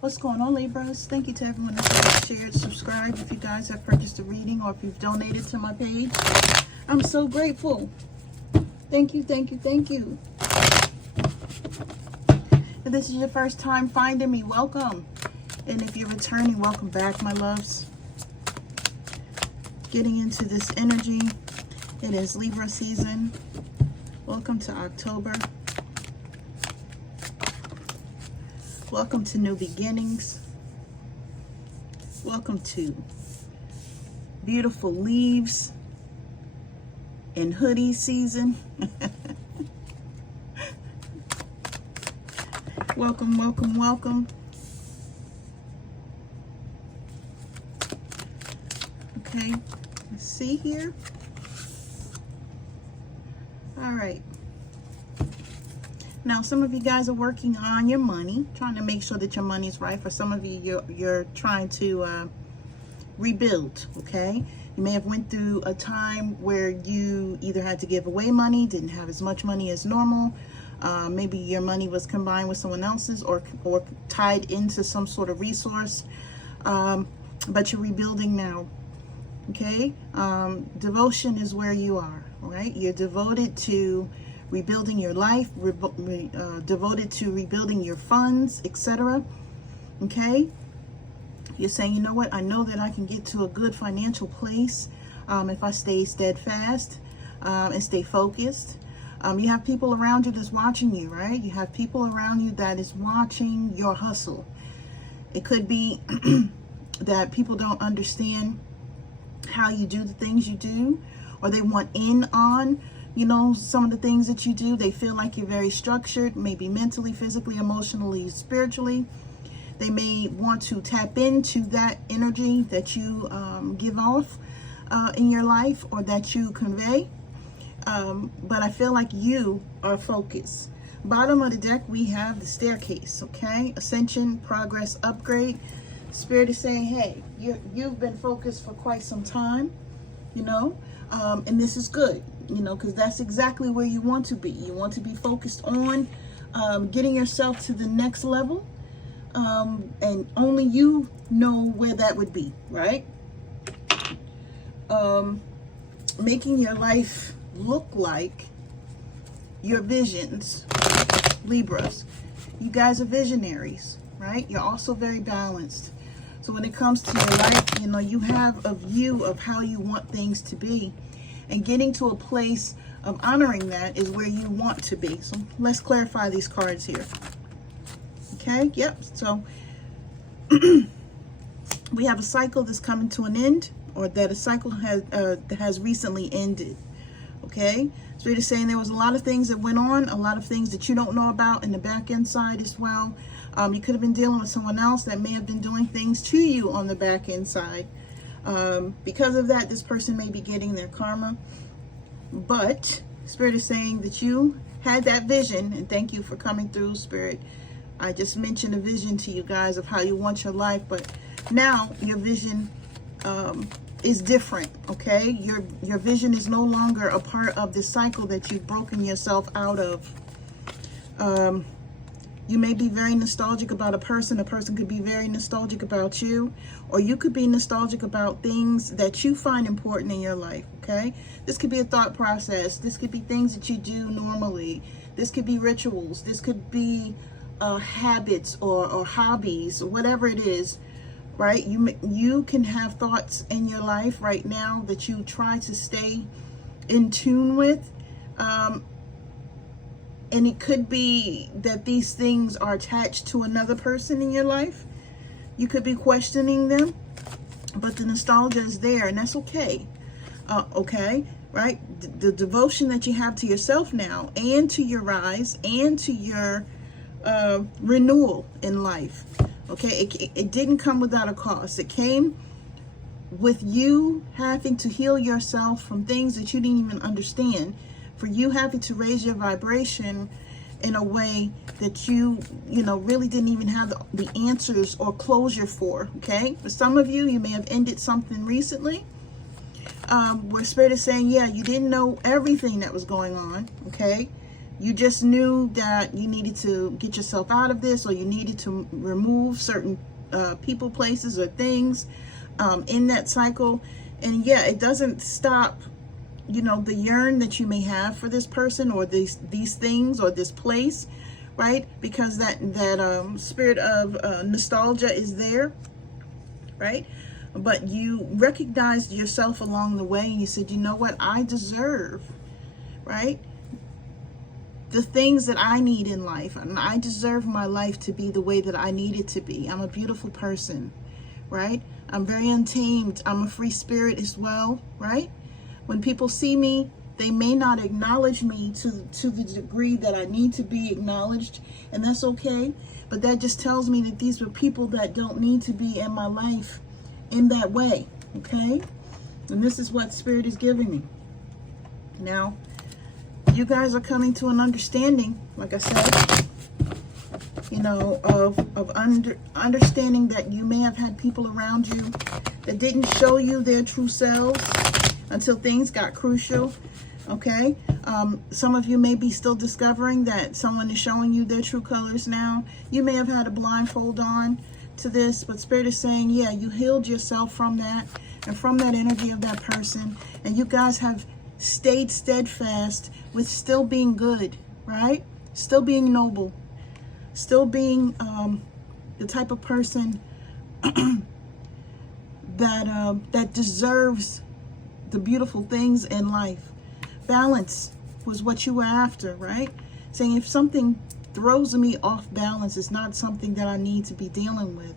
What's going on, Libras? Thank you to everyone that has shared, subscribed. If you guys have purchased a reading or if you've donated to my page, I'm so grateful. Thank you, thank you, thank you. If this is your first time finding me, welcome. And if you're returning, welcome back, my loves. Getting into this energy. It is Libra season. Welcome to October. Welcome to new beginnings. Welcome to beautiful leaves and hoodie season. Welcome, welcome, welcome. Okay, let's see here. All right. Now, some of you guys are working on your money, trying to make sure that your money is right. For some of you, you're trying to rebuild, okay? You may have went through a time where you either had to give away money, didn't have as much money as normal. Maybe your money was combined with someone else's or tied into some sort of resource. But you're rebuilding now, okay? Devotion is where you are, all right? You're devoted to rebuilding your life, devoted to rebuilding your funds, etc. Okay? You're saying, you know what? I know that I can get to a good financial place if I stay steadfast and stay focused. You have people around you that's watching you, right? You have people around you that is watching your hustle. It could be that people don't understand how you do the things you do, or they want in on, you know, some of the things that you do. They feel like you're very structured, maybe mentally, physically, emotionally, spiritually. They may want to tap into that energy that you give off in your life or that you convey. But I feel like you are focused. Bottom of the deck, we have the staircase, okay? Ascension, progress, upgrade. Spirit is saying, hey, you've been focused for quite some time, you know, and this is good. You know, because that's exactly where you want to be. You want to be focused on getting yourself to the next level. And only you know where that would be, right? Making your life look like your visions, Libras. You guys are visionaries, right? You're also very balanced. So when it comes to your life, you know, you have a view of how you want things to be. And getting to a place of honoring that is where you want to be. So let's clarify these cards here. Okay, yep. So we have a cycle that's coming to an end, or that a cycle has recently ended. Okay, Spirit is saying there was a lot of things that went on, a lot of things that you don't know about in the back end side as well. You could have been dealing with someone else that may have been doing things to you on the back end side. Because of that, this person may be getting their karma. But Spirit is saying that you had that vision, and thank you for coming through, Spirit. I just mentioned a vision to you guys of how you want your life, but now your vision is different, okay? Your vision is no longer a part of the cycle that you've broken yourself out of. You may be very nostalgic about a person could be very nostalgic about you, or you could be nostalgic about things that you find important in your life, okay? This could be a thought process. This could be things that you do normally. This could be rituals. This could be habits or hobbies, or whatever it is, right? You can have thoughts in your life right now that you try to stay in tune with. And it could be that these things are attached to another person in your life. You could be questioning them, but the nostalgia is there, and that's okay. Okay, right? The devotion that you have to yourself now, and to your rise, and to your renewal in life. Okay, it didn't come without a cost. It came with you having to heal yourself from things that you didn't even understand. For you having to raise your vibration in a way that you really didn't even have the answers or closure for, okay? For some of you, you may have ended something recently where Spirit is saying, yeah, you didn't know everything that was going on, okay? you just knew that you needed to get yourself out of this, or you needed to remove certain people, places, or things in that cycle. And yeah, it doesn't stop, you know, the yearn that you may have for this person or these things or this place, right? Because that spirit of nostalgia is there, right? But you recognized yourself along the way, and you said, you know what, I deserve, right, the things that I need in life, and I deserve my life to be the way that I need it to be. I'm a beautiful person, right? I'm very untamed. I'm a free spirit as well, right? When people see me, they may not acknowledge me to the degree that I need to be acknowledged, and that's okay. But that just tells me that these are people that don't need to be in my life in that way, okay? And this is what Spirit is giving me. Now, you guys are coming to an understanding, like I said, you know, of understanding that you may have had people around you that didn't show you their true selves until things got crucial, okay? Some of you may be still discovering that someone is showing you their true colors now. You may have had a blindfold on to this, but Spirit is saying, yeah, you healed yourself from that and from that energy of that person, and you guys have stayed steadfast with still being good, right? Still being noble, still being the type of person that deserves the beautiful things in life. Balance was what you were after, right? Saying if something throws me off balance, it's not something that I need to be dealing with,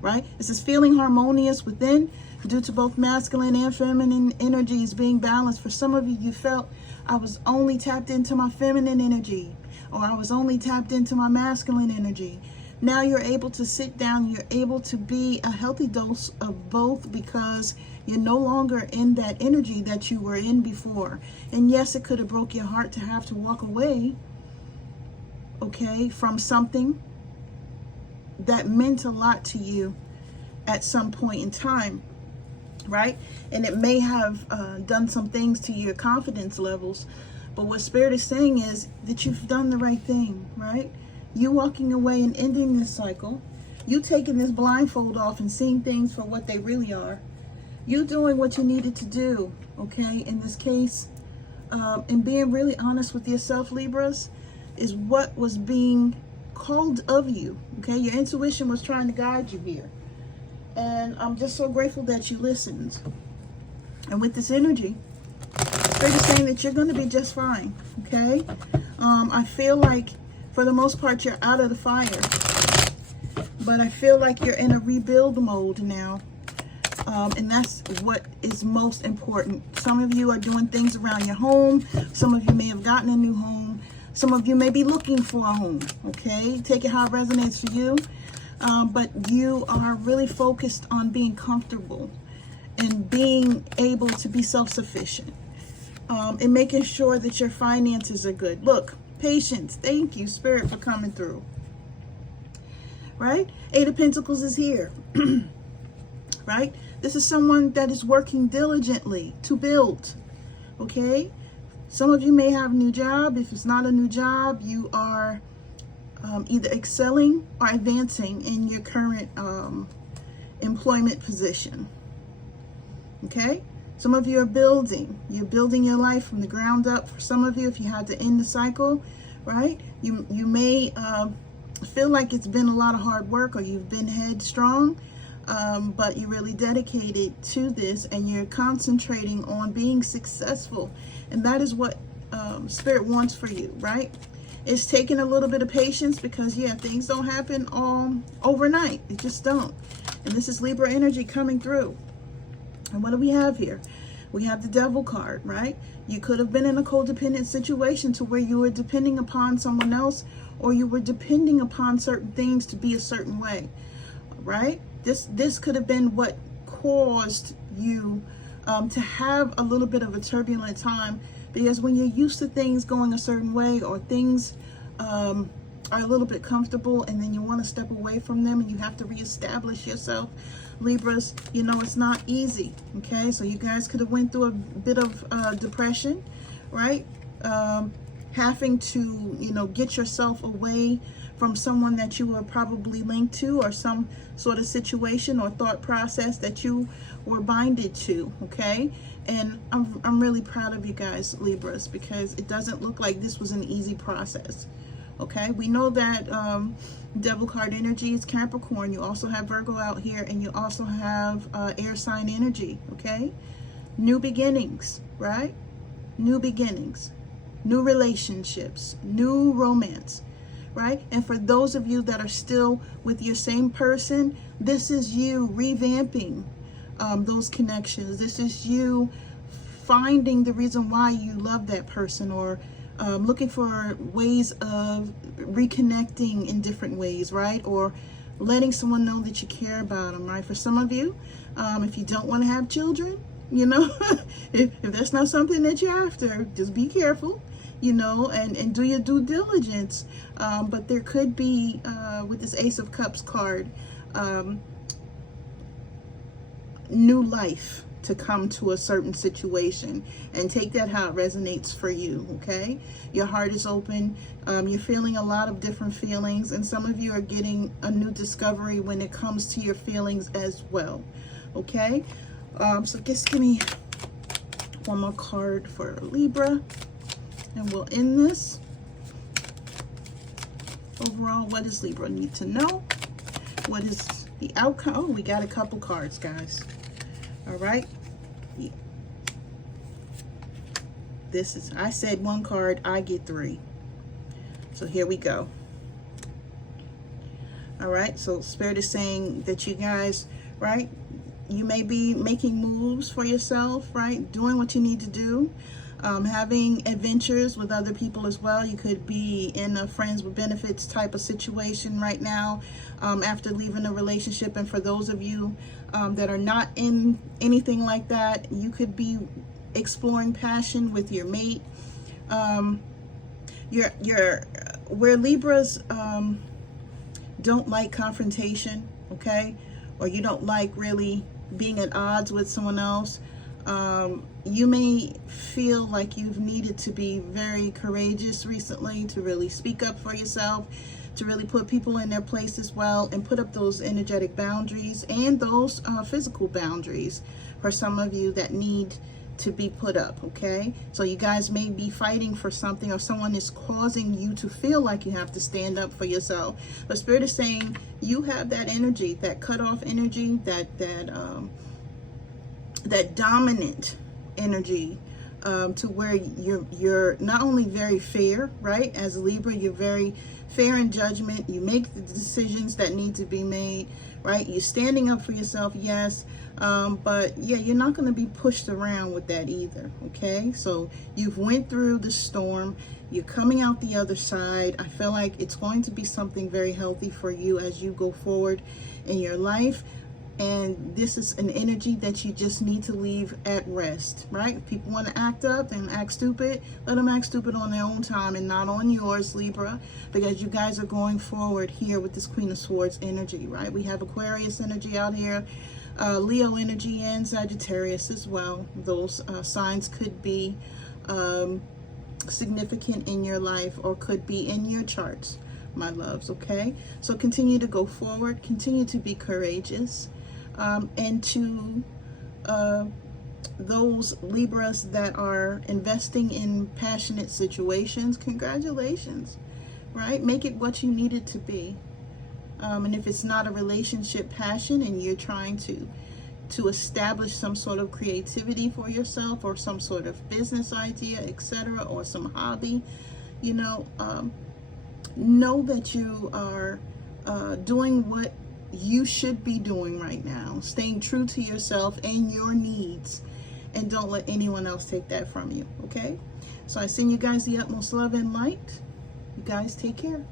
right? This is feeling harmonious within due to both masculine and feminine energies being balanced. For some of you, you felt I was only tapped into my feminine energy, or I was only tapped into my masculine energy. Now you're able to sit down, you're able to be a healthy dose of both, because you're no longer in that energy that you were in before. And yes, it could have broke your heart to have to walk away, okay, from something that meant a lot to you at some point in time, right? And it may have done some things to your confidence levels. But what Spirit is saying is that you've done the right thing, right? You walking away and ending this cycle, you taking this blindfold off and seeing things for what they really are, you doing what you needed to do, okay, in this case, and being really honest with yourself, Libras, is what was being called of you, okay? Your intuition was trying to guide you here. And I'm just so grateful that you listened. And with this energy, Spirit is saying that you're going to be just fine, okay? I feel like, for the most part, you're out of the fire. But I feel like you're in a rebuild mode now. And that's what is most important. Some of you are doing things around your home. Some of you may have gotten a new home. Some of you may be looking for a home, okay? Take it how it resonates for you. But you are really focused on being comfortable and being able to be self-sufficient. And making sure that your finances are good. Look, patience. Thank you, Spirit, for coming through. Right? Eight of Pentacles is here. Right? This is someone that is working diligently to build. Okay? Some of you may have a new job. If it's not a new job, you are either excelling or advancing in your current employment position. Okay? Some of you are building. You're building your life from the ground up. For some of you, if you had to end the cycle, right? You may feel like it's been a lot of hard work, or you've been headstrong, but you're really dedicated to this, and you're concentrating on being successful. And that is what Spirit wants for you, right? It's taking a little bit of patience, because, yeah, things don't happen overnight. They just don't. And this is Libra energy coming through. And what do we have here? We have the Devil card, right? You could have been in a codependent situation to where you were depending upon someone else, or you were depending upon certain things to be a certain way, right? This could have been what caused you to have a little bit of a turbulent time, because when you're used to things going a certain way, or things are a little bit comfortable, and then you want to step away from them and you have to reestablish yourself, Libras, you know, it's not easy, okay? So you guys could have went through a bit of depression, right? having to, you know, get yourself away from someone that you were probably linked to, or some sort of situation or thought process that you were binded to, okay? And I'm really proud of you guys, Libras, because it doesn't look like this was an easy process, okay? We know that devil card energy is Capricorn. You also have Virgo out here, and you also have air sign energy, okay? New beginnings, right? New beginnings, new relationships, new romance, right? And for those of you that are still with your same person, this is you revamping those connections. This is you finding the reason why you love that person, or looking for ways of reconnecting in different ways, right? Or letting someone know that you care about them, right? For some of you, if you don't want to have children, you know, if that's not something that you're after, just be careful, you know, and do your due diligence. But there could be, with this Ace of Cups card, new life to come to a certain situation, and take that how it resonates for you, okay? Your heart is open. You're feeling a lot of different feelings, and some of you are getting a new discovery when it comes to your feelings as well, okay? So just give me one more card for Libra, and we'll end this. Overall, what does Libra need to know? What is the outcome? Oh, we got a couple cards, guys. All right. Yeah. This is, I said one card, I get three. So here we go. All right. So Spirit is saying that you guys, right, you may be making moves for yourself, right? Doing what you need to do. Having adventures with other people as well. You could be in a friends with benefits type of situation right now, after leaving a relationship. And for those of you that are not in anything like that, you could be exploring passion with your mate. Where Libras don't like confrontation, okay, or you don't like really being at odds with someone else. You may feel like you've needed to be very courageous recently, to really speak up for yourself, to really put people in their place as well, and put up those energetic boundaries and those physical boundaries for some of you that need to be put up, okay? So you guys may be fighting for something, or someone is causing you to feel like you have to stand up for yourself. But Spirit is saying you have that energy, that cutoff energy, that dominant energy, to where you're not only very fair, right? As a Libra, you're very fair in judgment. You make the decisions that need to be made, right? You're standing up for yourself, yes, but yeah, you're not going to be pushed around with that either, okay? So you've went through the storm. You're coming out the other side. I feel like it's going to be something very healthy for you as you go forward in your life. And this is an energy that you just need to leave at rest, right? If people want to act up and act stupid, let them act stupid on their own time and not on yours, Libra, because you guys are going forward here with this Queen of Swords energy, right? We have Aquarius energy out here, Leo energy, and Sagittarius as well. Those signs could be significant in your life, or could be in your charts, my loves, okay? So continue to go forward, continue to be courageous. And to those Libras that are investing in passionate situations, congratulations, right? Make it what you need it to be. And if it's not a relationship passion, and you're trying to establish some sort of creativity for yourself, or some sort of business idea, etc., or some hobby, you know that you are doing what you should be doing right now, staying true to yourself and your needs, and don't let anyone else take that from you, okay? So I send you guys the utmost love and light. You guys take care.